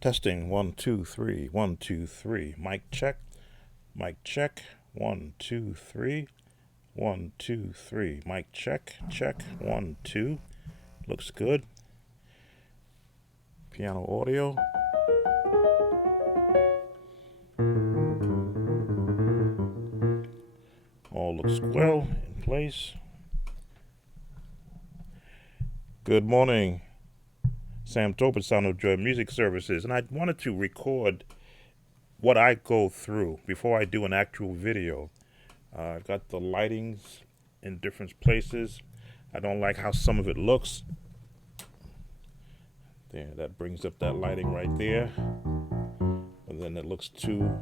Testing 1 2 3 1 2 3. Mic check. Mic check. 1 2 3 1 2 3. Mic check. Check 1 2. Looks good. Piano audio. All looks well in place. Good morning. Sam Tobin, Sound of Joy Music Services, and I wanted to record what I go through before I do an actual video. I've got the lightings in different places. I don't like how some of it looks. There, that brings up that lighting right there. And then it looks to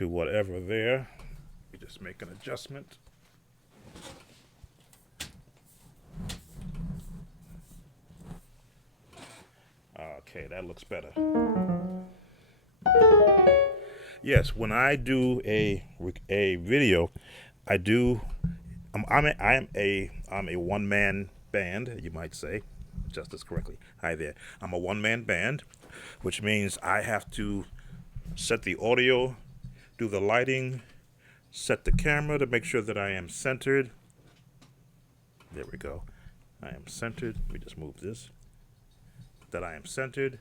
whatever there. We just make an adjustment. Okay, that looks better. Yes, when I do a video, I'm a one-man band, you might say, just as correctly. Hi there. I'm a one-man band, which means I have to set the audio, do the lighting, set the camera to make sure that I am centered. There we go. I am centered. Let me just move this. That I am centered.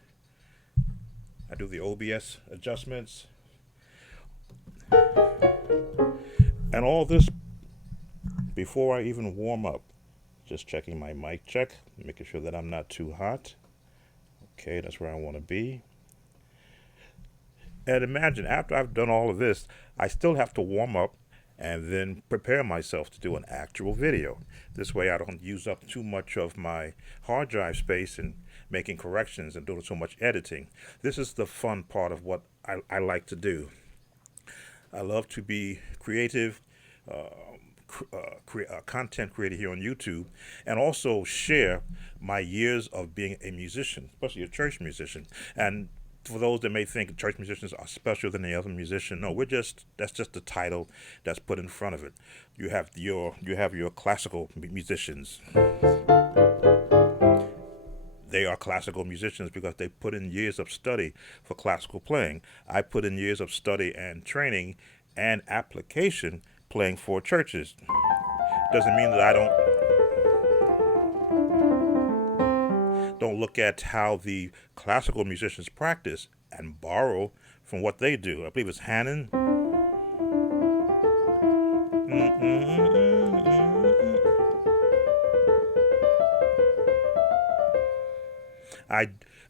I do the OBS adjustments. And all this before I even warm up. Just checking my mic check, making sure that I'm not too hot. Okay, that's where I want to be. And imagine, after I've done all of this, I still have to warm up and then prepare myself to do an actual video. This way I don't use up too much of my hard drive space and making corrections and doing so much editing. This is the fun part of what I like to do. I love to be creative, content creator here on YouTube, and also share my years of being a musician, especially a church musician. And for those that may think church musicians are special than the other musician, no, that's just the title that's put in front of it. You have your classical musicians. They are classical musicians because they put in years of study for classical playing. I put in years of study and training and application playing for churches. Doesn't mean that I don't look at how the classical musicians practice and borrow from what they do. I believe it's Hannon.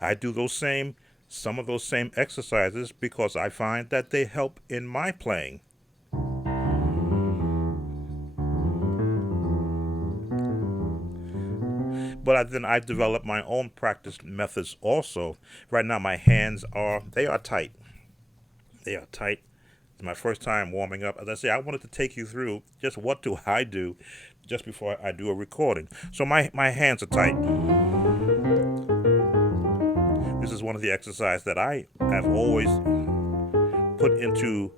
I do some of those same exercises because I find that they help in my playing. But then I develop my own practice methods also. Right now my hands are tight. They are tight. It's my first time warming up. As I say, I wanted to take you through just what do I do just before I do a recording. So my hands are tight. This is one of the exercises that I have always put into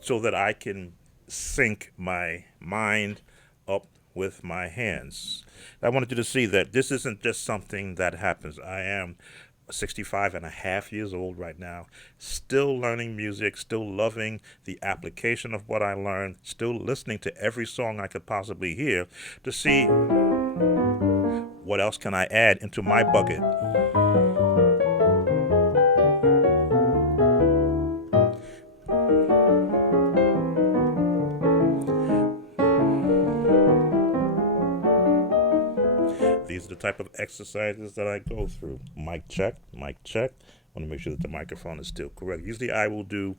so that I can sync my mind up with my hands. I wanted you to see that this isn't just something that happens. I am 65 and a half years old right now, still learning music, still loving the application of what I learned, still listening to every song I could possibly hear to see what else can I add into my bucket. These are the type of exercises that I go through. Mic check, mic check. I want to make sure that the microphone is still correct. Usually I will do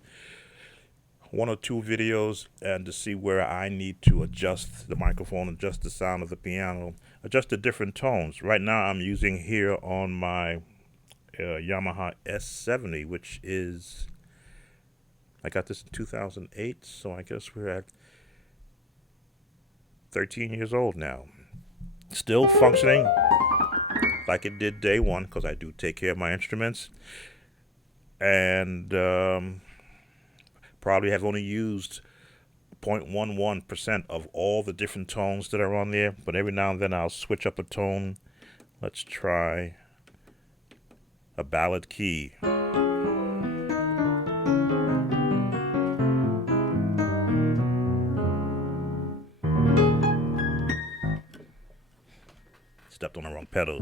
one or two videos and to see where I need to adjust the microphone, adjust the sound of the piano, adjust the different tones. Right now I'm using here on my Yamaha S70, which is, I got this in 2008, so I guess we're at 13 years old now. Still functioning like it did day one because I do take care of my instruments, and probably have only used 0.11% of all the different tones that are on there, but every now and then I'll switch up a tone. Let's try a ballad key. Stepped on the wrong pedal.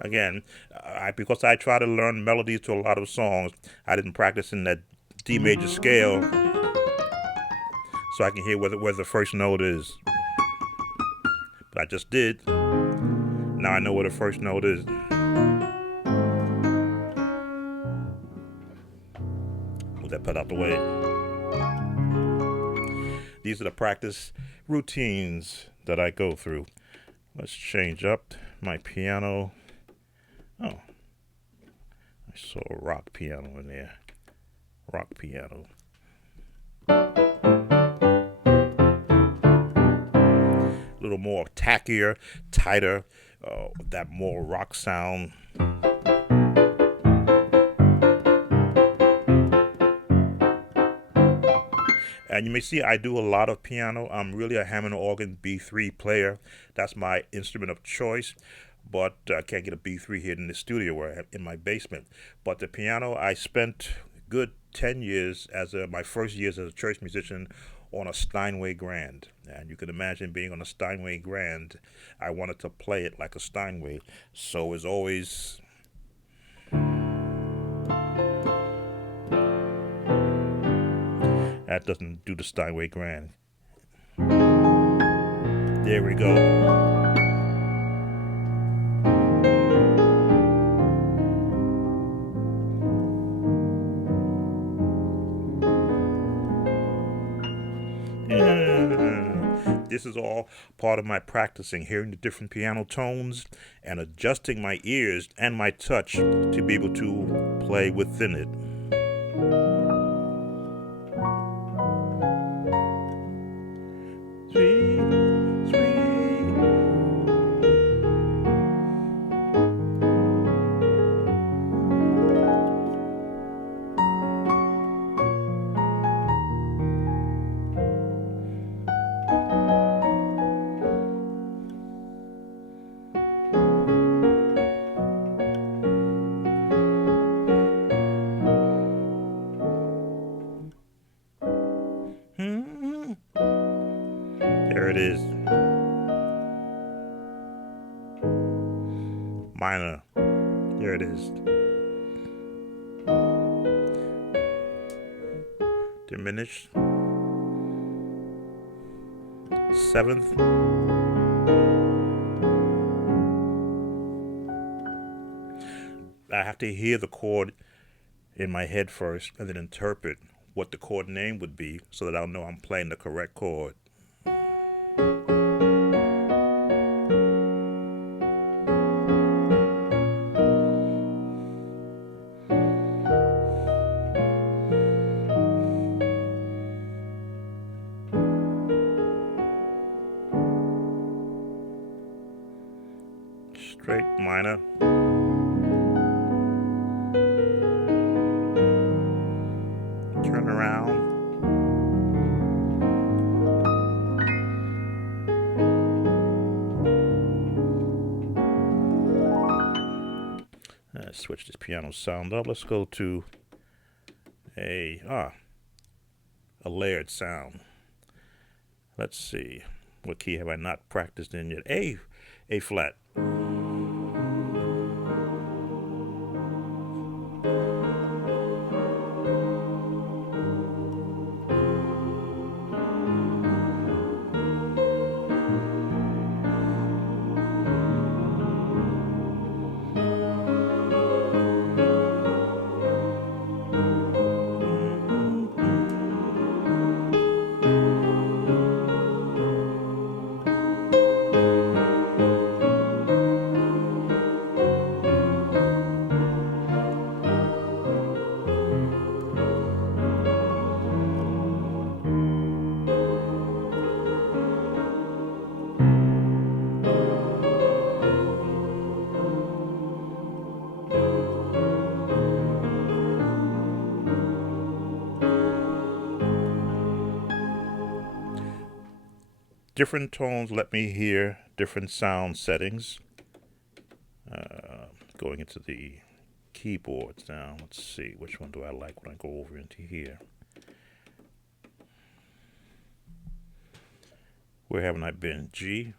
Again, because I try to learn melodies to a lot of songs, I didn't practice in that D major scale, so I can hear where the first note is. But I just did. Now I know where the first note is. Move that pedal out the way. These are the practice routines that I go through. Let's change up my piano. Oh, I saw a rock piano in there. Rock piano. A little more tackier, tighter, that more rock sound. And you may see I do a lot of piano. I'm really a Hammond organ B3 player. That's my instrument of choice. But I can't get a B3 here in the studio where I am in my basement. But the piano, I spent a good 10 years my first years as a church musician on a Steinway Grand. And you can imagine being on a Steinway Grand. I wanted to play it like a Steinway. So as always, that doesn't do the Steinway Grand. There we go. This is all part of my practicing, hearing the different piano tones and adjusting my ears and my touch to be able to play within it. Sweet, sweet. There it is. Minor. There it is. Diminished. Seventh. I have to hear the chord in my head first and then interpret what the chord name would be so that I'll know I'm playing the correct chord. Straight minor. Turn around. Let's switch this piano sound up. Let's go to a layered sound. Let's see. What key have I not practiced in yet? A flat. different tones let me hear different sound settings. Going into the keyboards now. Let's see, which one do I like when I go over into here? Where haven't I been? G.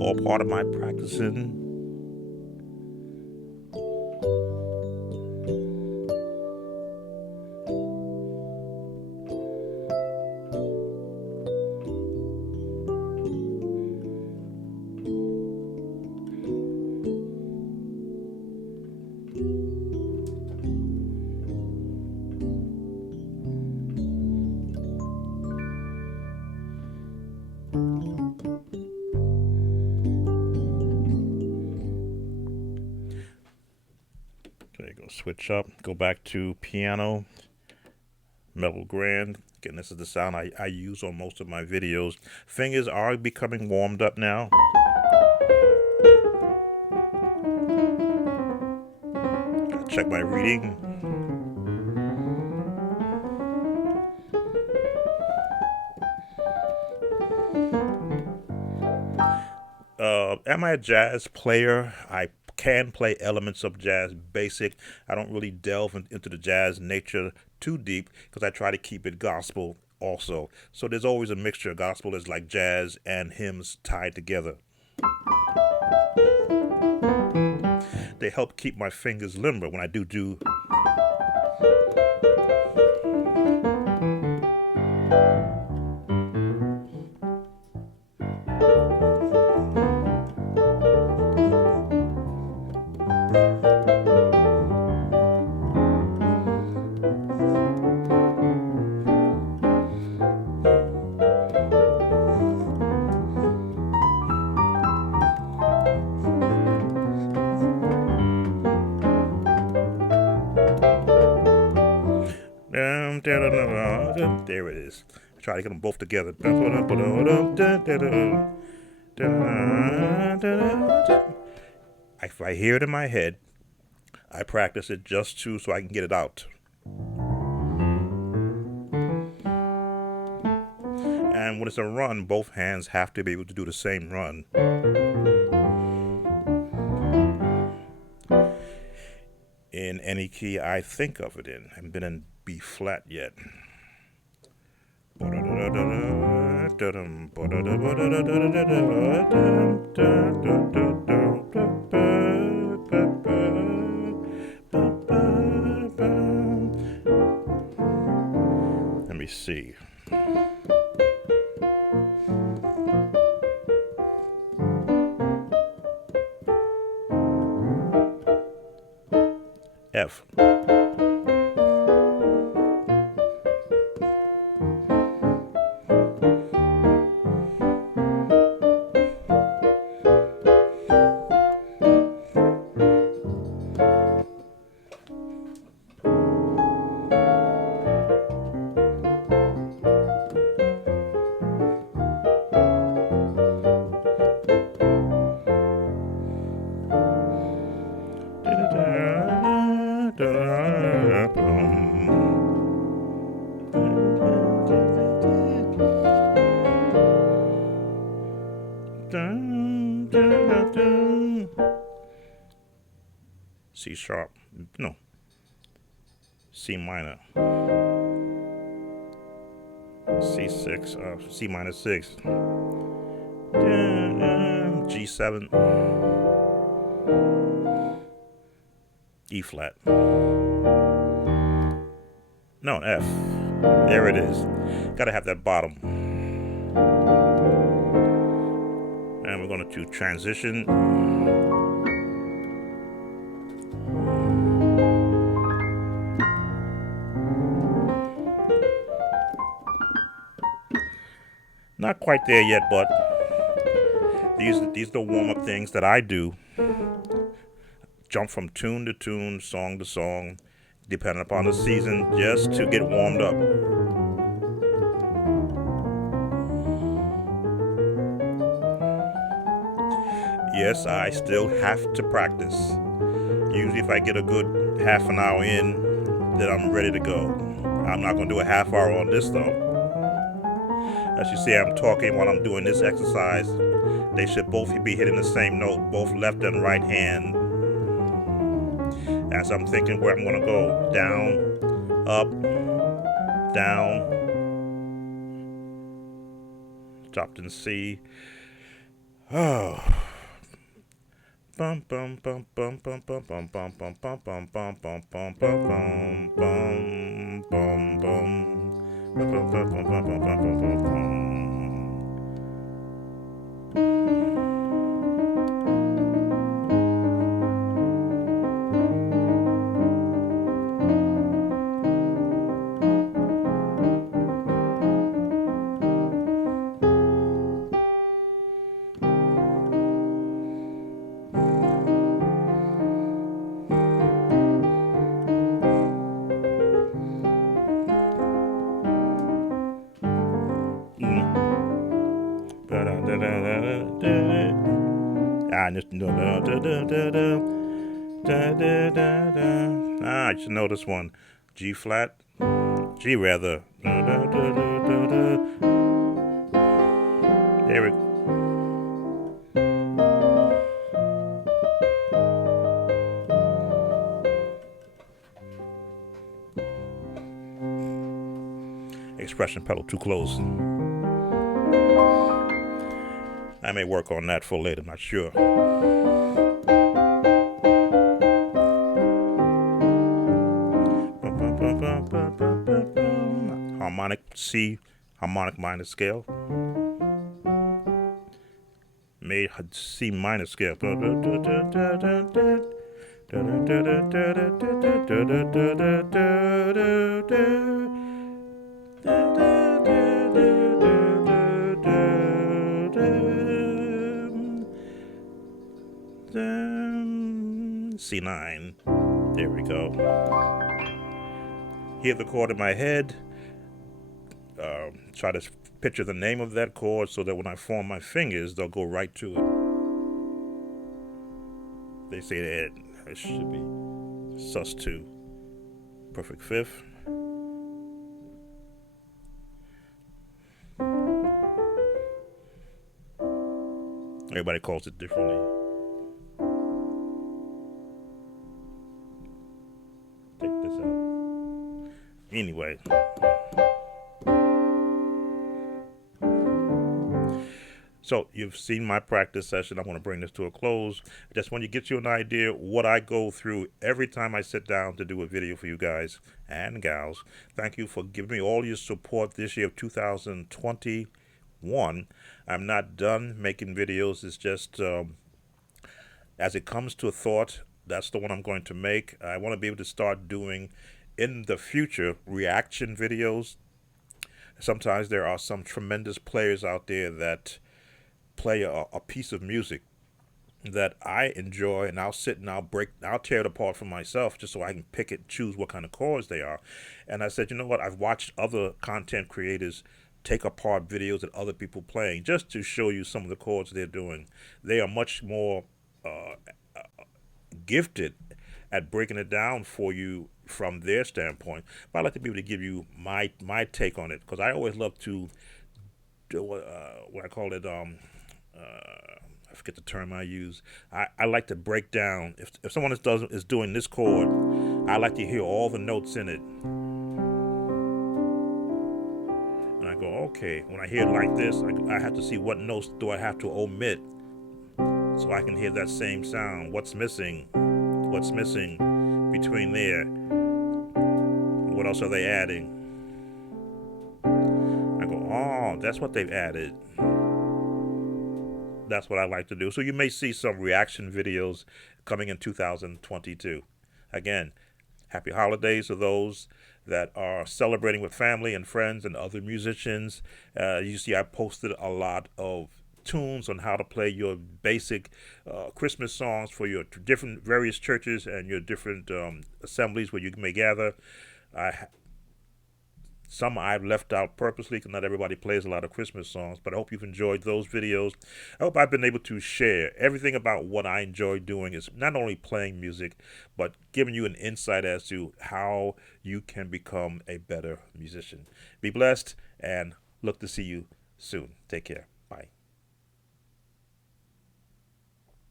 All part of my practicing. There you go. Switch up. Go back to piano. Mellow grand. Again, this is the sound I use on most of my videos. Fingers are becoming warmed up now. Check my reading. Am I a jazz player? I can play elements of jazz basic. I don't really delve into the jazz nature too deep because I try to keep it gospel also. So there's always a mixture. Gospel is like jazz and hymns tied together. They help keep my fingers limber when I do. There it is. Try to get them both together. If I hear it in my head, I practice it just so I can get it out. And when it's a run, both hands have to be able to do the same run. In any key I think of it in. I haven't been in B flat yet. Let me see. F. C sharp, no, C minor, C6, C minor 6, G7, E flat. No, an F. There it is. Gotta have that bottom. And we're gonna do transition. Not quite there yet, but these are the warm up things that I do. Jump from tune to tune, song to song, depending upon the season, just to get warmed up. Yes, I still have to practice. Usually, if I get a good half an hour in, then I'm ready to go. I'm not going to do a half hour on this though. As you see, I'm talking while I'm doing this exercise. They should both be hitting the same note, both left and right hand. As I'm thinking where I'm going to go. Down, up, down, dropped in C. Oh. Bum bum bum bum bum bum bum bum bum bum bum bum bum bum bum bum bum bum. I just know this one. G flat. G rather. There we go. Expression pedal too close. I may work on that for later, not sure. Harmonic C, harmonic minor scale. Made C minor scale. C9. There we go. Hear the chord in my head. Try to picture the name of that chord so that when I form my fingers, they'll go right to it. They say that it should be sus2. Perfect fifth. Everybody calls it differently. Take this out. Anyway. So you've seen my practice session. I'm going to bring this to a close. I just want to get you an idea what I go through every time I sit down to do a video for you guys and gals. Thank you for giving me all your support this year of 2021. I'm not done making videos. It's just as it comes to a thought, that's the one I'm going to make. I want to be able to start doing in the future reaction videos. Sometimes there are some tremendous players out there that play a piece of music that I enjoy, and I'll sit and I'll tear it apart for myself just so I can pick it, choose what kind of chords they are. And I said, you know what? I've watched other content creators take apart videos that other people playing just to show you some of the chords they're doing. They are much more gifted at breaking it down for you from their standpoint. But I like to be able to give you my take on it, because I always love to do what I call it. I forget the term I use. I like to break down. If someone is doing this chord, I like to hear all the notes in it. And I go, okay, when I hear it like this, I have to see what notes do I have to omit so I can hear that same sound. What's missing? What's missing between there? what else are they adding? I go, oh, that's what they've added. That's what I like to do. So you may see some reaction videos coming in 2022. Again, happy holidays to those that are celebrating with family and friends and other musicians. You see, I posted a lot of tunes on how to play your basic Christmas songs for your different various churches and your different assemblies where you may gather. I Some I've left out purposely because not everybody plays a lot of Christmas songs, but I hope you've enjoyed those videos. I hope I've been able to share everything about what I enjoy doing is not only playing music, but giving you an insight as to how you can become a better musician. Be blessed and look to see you soon. Take care. Bye.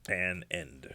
And end.